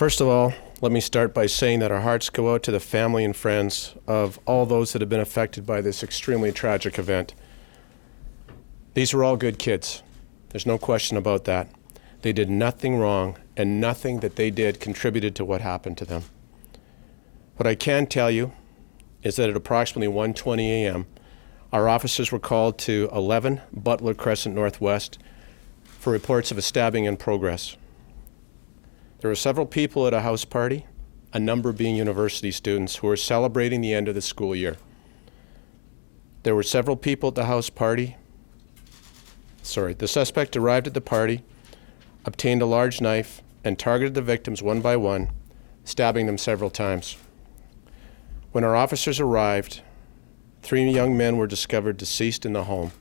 First of all, let me start by saying that our hearts go out to the family and friends of all those that have been affected by this extremely tragic event. These were all good kids. There's no question about that. They did nothing wrong, and nothing that they did contributed to what happened to them. What I can tell you is that at approximately 1:20 a.m., our officers were called to 11 Butler Crescent Northwest for reports of a stabbing in progress. There were several people at a house party, a number being university students who were celebrating the end of the school year. There were several people at the house party. The suspect arrived at the party, obtained a large knife, and targeted the victims one by one, stabbing them several times. When our officers arrived, 3 young men were discovered deceased in the home.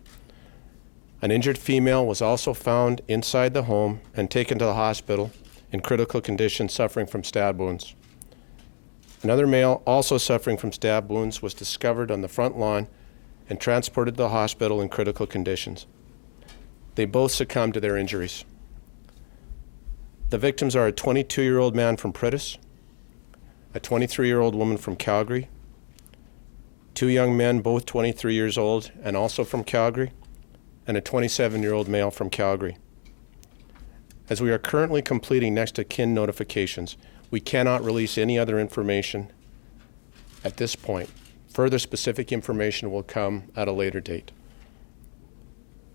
An injured female was also found inside the home and taken to the hospital in critical condition, suffering from stab wounds. Another male, also suffering from stab wounds, was discovered on the front lawn and transported to the hospital in critical conditions. They both succumbed to their injuries. The victims are a 22-year-old man from Pritis, a 23-year-old woman from Calgary, 2 young men, both 23 years old and also from Calgary, and a 27-year-old male from Calgary. As we are currently completing next of kin notifications, we cannot release any other information at this point. Further specific information will come at a later date.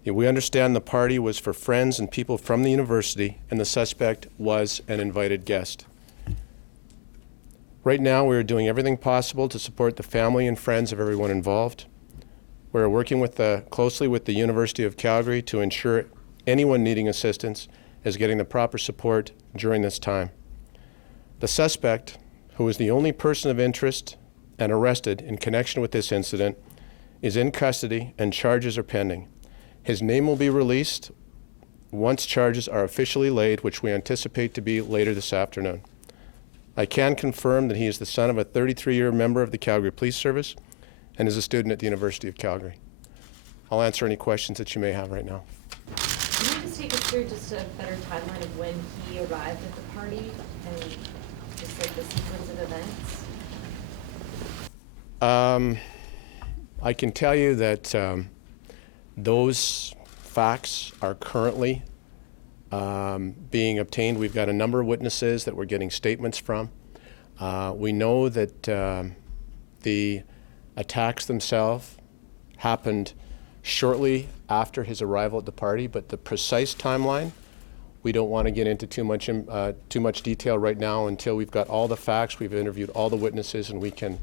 We understand the party was for friends and people from the university, and the suspect was an invited guest. Right now, we are doing everything possible to support the family and friends of everyone involved. We are working closely with the University of Calgary to ensure anyone needing assistance is getting the proper support during this time. The suspect, who is the only person of interest and arrested in connection with this incident, is in custody and charges are pending. His name will be released once charges are officially laid, which we anticipate to be later this afternoon. I can confirm that he is the son of a 33-year member of the Calgary Police Service and is a student at the University of Calgary. I'll answer any questions that you may have right now. Can you just take us through just a better timeline of when he arrived at the party and just like the sequence of events? I can tell you that those facts are currently being obtained. We've got a number of witnesses that we're getting statements from. We know that the attacks themselves happened shortly after his arrival at the party, but the precise timeline, we don't want to get into too much detail right now until we've got all the facts, we've interviewed all the witnesses, and we can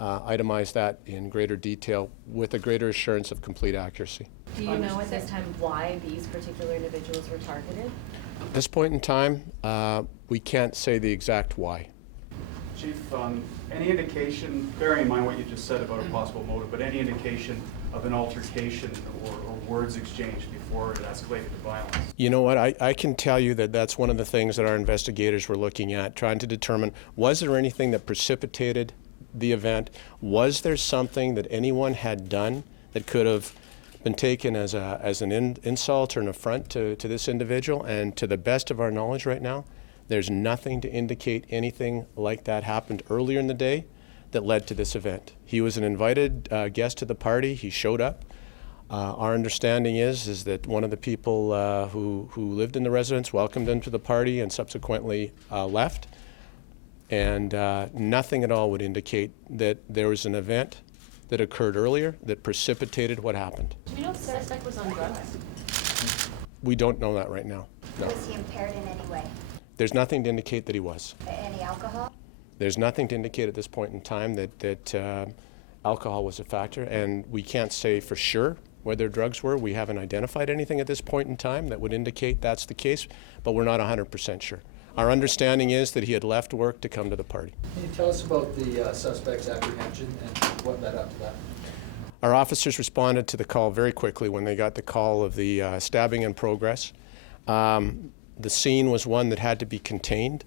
itemize that in greater detail with a greater assurance of complete accuracy. Do you know at this time why these particular individuals were targeted? At this point in time, we can't say the exact why. Chief, any indication, bearing in mind what you just said about a possible motive, but any indication of an altercation or words exchanged before it escalated to violence? You know what, I can tell you that that's one of the things that our investigators were looking at, trying to determine, was there anything that precipitated the event? Was there something that anyone had done that could have been taken as an insult or an affront to this individual? And to the best of our knowledge right now, there's nothing to indicate anything like that happened earlier in the day that led to this event. He was an invited guest to the party. He showed up. Our understanding is that one of the people who lived in the residence welcomed him to the party and subsequently left. And nothing at all would indicate that there was an event that occurred earlier that precipitated what happened. Do we know if the suspect was on drugs? We don't know that right now. No. Was he impaired in any way? There's nothing to indicate that he was. Any alcohol? There's nothing to indicate at this point in time that alcohol was a factor, and we can't say for sure whether drugs were. We haven't identified anything at this point in time that would indicate that's the case, but we're not 100% sure. Our understanding is that he had left work to come to the party. Can you tell us about the suspect's apprehension and what led up to that? Our officers responded to the call very quickly when they got the call of the stabbing in progress. The scene was one that had to be contained.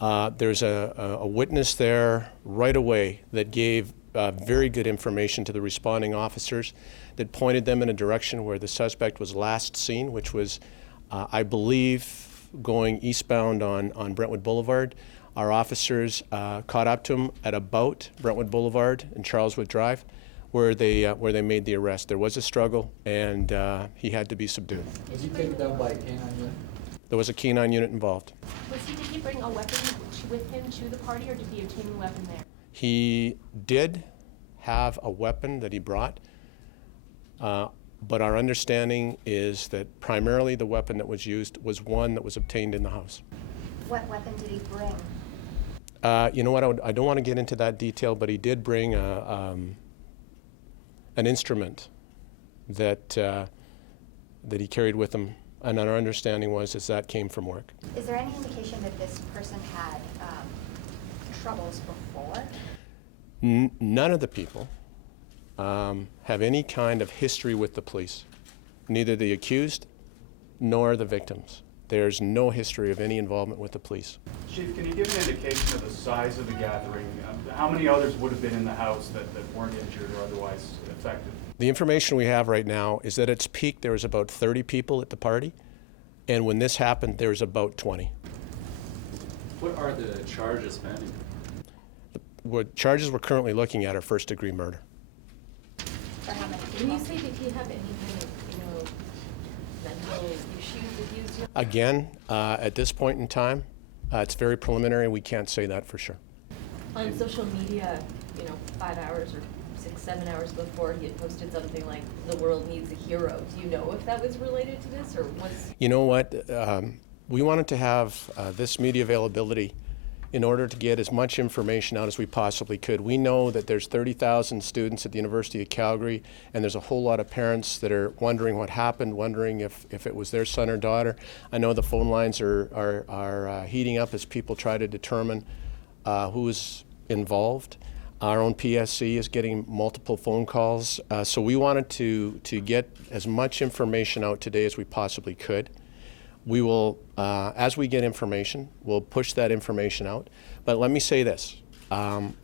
There's a witness there right away that gave very good information to the responding officers that pointed them in a direction where the suspect was last seen, which was, I believe, going eastbound on Brentwood Boulevard. Our officers caught up to him at about Brentwood Boulevard and Charleswood Drive, where they made the arrest. There was a struggle, and he had to be subdued. Was he taken down by a canine unit? There was a canine unit involved. Did he bring a weapon with him to the party, or did he obtain the weapon there? He did have a weapon that he brought, but our understanding is that primarily the weapon that was used was one that was obtained in the house. What weapon did he bring? You know what, I don't want to get into that detail, but he did bring an instrument that he carried with him, and our understanding was that came from work. Is there any indication that this person had troubles before? None of the people have any kind of history with the police, neither the accused nor the victims. There's no history of any involvement with the police. Chief, can you give an indication of the size of the gathering? How many others would have been in the house that weren't injured or otherwise affected? The information we have right now is that at its peak there was about 30 people at the party, and when this happened there was about 20. What are the charges pending? What charges we're currently looking at are first-degree murder. For how many Can you people? say, did he have any kind of, mental issues that he was dealing with? Again, at this point in time, it's very preliminary. We can't say that for sure. On social media, 5 hours or 6, 7 hours before, he had posted something like, "The world needs a hero." Do you know if that was related to this, or was? You know what? We wanted to have this media availability in order to get as much information out as we possibly could. We know that there's 30,000 students at the University of Calgary, and there's a whole lot of parents that are wondering what happened, wondering if it was their son or daughter. I know the phone lines are heating up as people try to determine who is involved. Our own PSC is getting multiple phone calls. So we wanted to get as much information out today as we possibly could. We will, as we get information, we'll push that information out. But let me say this,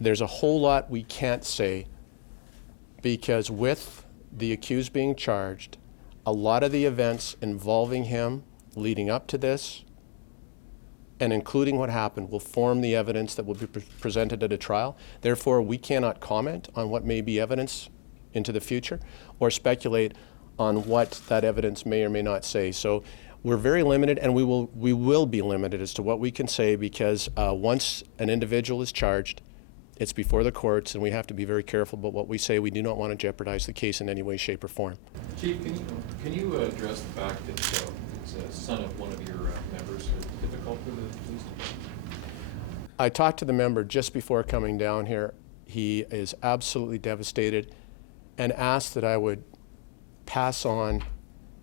there's a whole lot we can't say, because with the accused being charged, a lot of the events involving him leading up to this and including what happened will form the evidence that will be presented at a trial. Therefore, we cannot comment on what may be evidence into the future or speculate on what that evidence may or may not say. So we're very limited, and we will be limited as to what we can say, because once an individual is charged, it's before the courts, and we have to be very careful about what we say. We do not want to jeopardize the case in any way, shape, or form. Chief, can you address the fact that it's a son of one of your members difficult for the police department? I talked to the member just before coming down here. He is absolutely devastated and asked that I would pass on.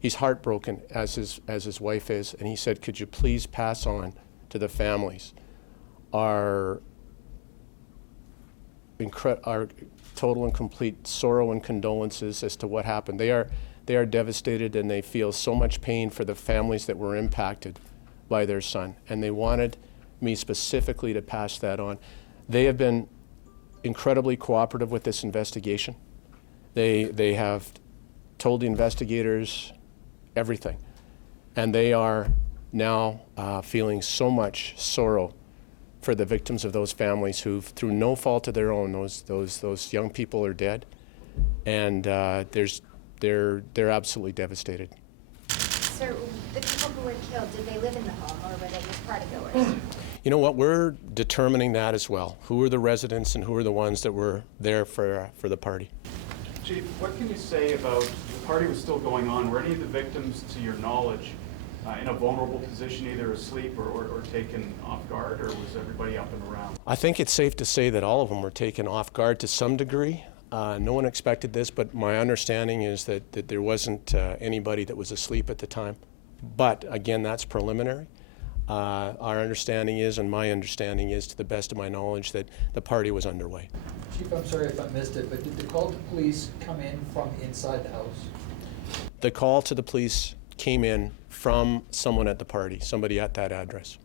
He's heartbroken, as his wife is, and he said, could you please pass on to the families our total and complete sorrow and condolences as to what happened. They are devastated, and they feel so much pain for the families that were impacted by their son, and they wanted me specifically to pass that on. They have been incredibly cooperative with this investigation. They have told the investigators everything, and they are now feeling so much sorrow for the victims of those families who, through no fault of their own, those young people are dead, and they're absolutely devastated. Sir, the people who were killed, did they live in the home, or were they just partygoers? You know what? We're determining that as well. Who are the residents and who are the ones that were there for the party? Chief, what can you say about, the party was still going on, were any of the victims, to your knowledge, in a vulnerable position, either asleep or taken off guard, or was everybody up and around? I think it's safe to say that all of them were taken off guard to some degree. No one expected this, but my understanding is that there wasn't anybody that was asleep at the time. But again, that's preliminary. Our understanding is, and my understanding is, to the best of my knowledge, that the party was underway. Chief, I'm sorry if I missed it, but did the call to police come in from inside the house? The call to the police came in from someone at the party, somebody at that address.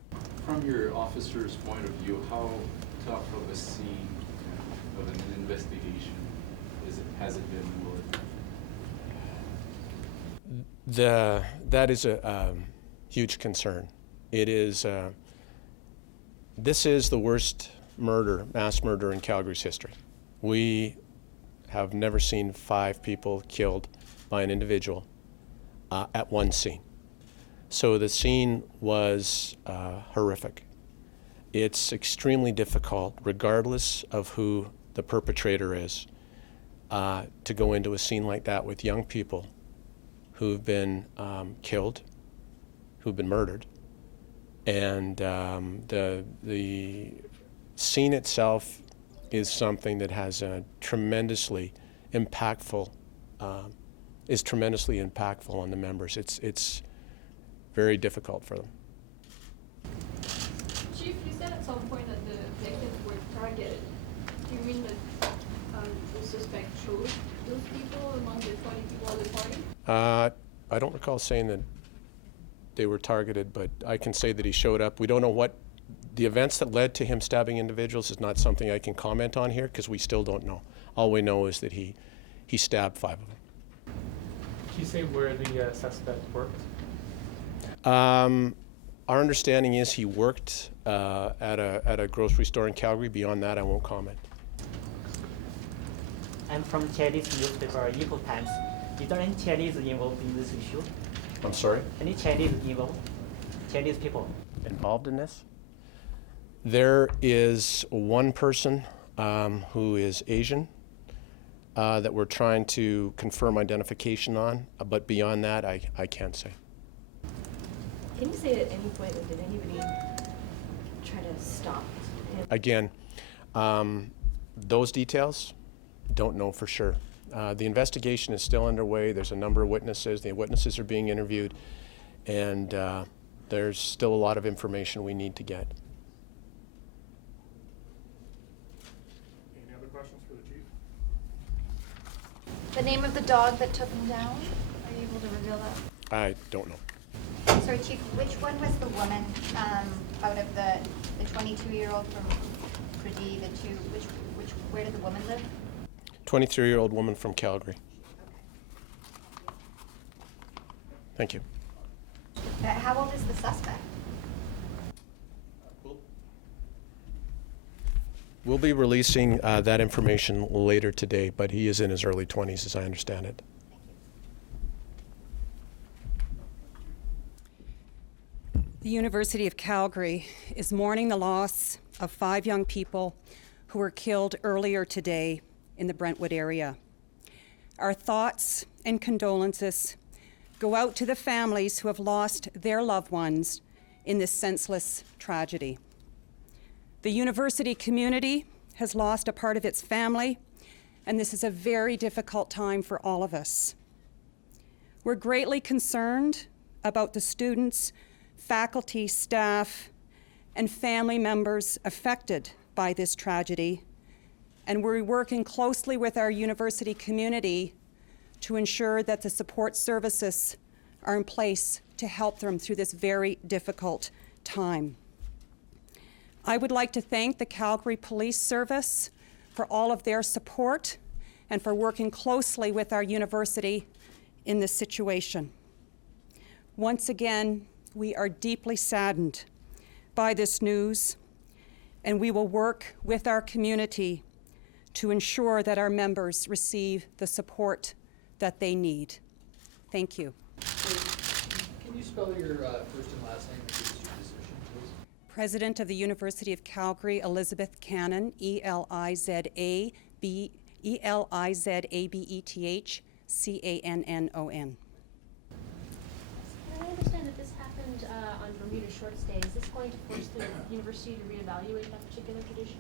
From your officer's point of view, how tough of a scene of an investigation has it been? That is a huge concern. It is This is the worst murder, mass murder in Calgary's history. We have never seen 5 people killed by an individual at one scene. So the scene was horrific. It's extremely difficult, regardless of who the perpetrator is, to go into a scene like that with young people who've been killed, who've been murdered. And the scene itself is something that has a tremendously impactful, is tremendously impactful on the members. It's very difficult for them. Chief, you said at some point that the victims were targeted. Do you mean that the suspect chose those people among the 20 people at the party? I don't recall saying that they were targeted, but I can say that he showed up. We don't know what the events that led to him stabbing individuals is not something I can comment on here because we still don't know. All we know is that he stabbed 5 of them. Can you say where the suspect worked? Our understanding is he worked at a grocery store in Calgary. Beyond that, I won't comment. I'm from Chinese newspaper Eco Times. Is there any Chinese involved in this issue? I'm sorry? Any Chinese involved? Chinese people? Involved in this? There is one person who is Asian that we're trying to confirm identification on, but beyond that, I can't say. Can you say at any point, like, did anybody try to stop him? Again, those details, don't know for sure. The investigation is still underway. There's a number of witnesses. The witnesses are being interviewed, and there's still a lot of information we need to get. Any other questions for the chief? The name of the dog that took him down, are you able to reveal that? I don't know. Sorry, Chief, which one was the woman out of the 22-year-old from Pradi, the two, where did the woman live? 23-year-old woman from Calgary. Thank you. How old is the suspect? We'll be releasing that information later today, but he is in his early 20s, as I understand it. The University of Calgary is mourning the loss of 5 young people who were killed earlier today in the Brentwood area. Our thoughts and condolences go out to the families who have lost their loved ones in this senseless tragedy. The university community has lost a part of its family, and this is a very difficult time for all of us. We're greatly concerned about the students, faculty, staff, and family members affected by this tragedy, and we're working closely with our university community to ensure that the support services are in place to help them through this very difficult time. I would like to thank the Calgary Police Service for all of their support and for working closely with our university in this situation. Once again, we are deeply saddened by this news, and we will work with our community to ensure that our members receive the support that they need. Thank you. Can you spell your first and last name and give us your position, please? President of the University of Calgary, Elizabeth Cannon, Elizabeth I understand that this happened on Bermuda Shorts Day. Is this going to force the university to reevaluate that particular tradition?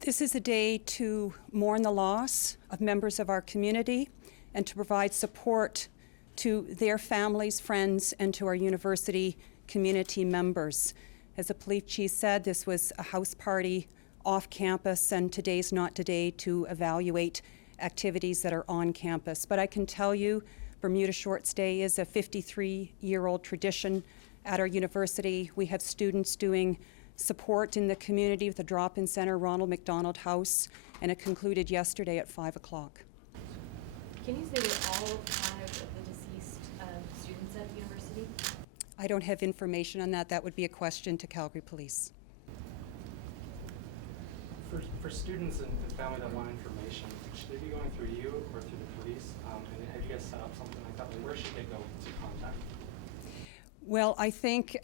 This is a day to mourn the loss of members of our community and to provide support to their families, friends, and to our university community members. As the police chief said, this was a house party off campus, and today's not today to evaluate activities that are on campus. But I can tell you, Bermuda Shorts Day is a 53-year-old tradition at our university. We have students doing support in the community with the drop-in center, Ronald McDonald House, and it concluded yesterday at 5 o'clock. Can you say that all 5 of the deceased students at the university? I don't have information on that. That would be a question to Calgary Police. For students and family that want information, should they be going through you or through the police? And have you guys set up something like that? Like, where should they go to contact? Well, I think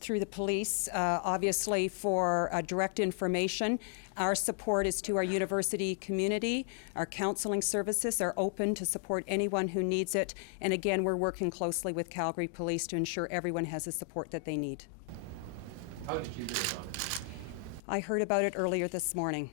through the police, obviously for direct information. Our support is to our university community. Our counseling services are open to support anyone who needs it. And again, we're working closely with Calgary Police to ensure everyone has the support that they need. How did you hear about it? I heard about it earlier this morning.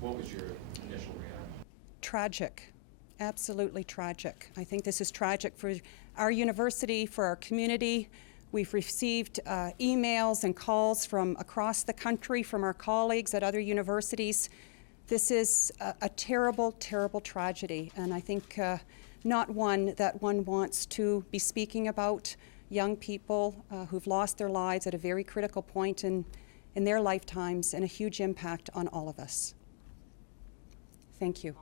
What was your initial reaction? Tragic, absolutely tragic. I think this is tragic for our university, for our community. We've received emails and calls from across the country from our colleagues at other universities. This is a terrible, terrible tragedy, and I think not one that one wants to be speaking about. Young people who've lost their lives at a very critical point in their lifetimes, and a huge impact on all of us. Thank you.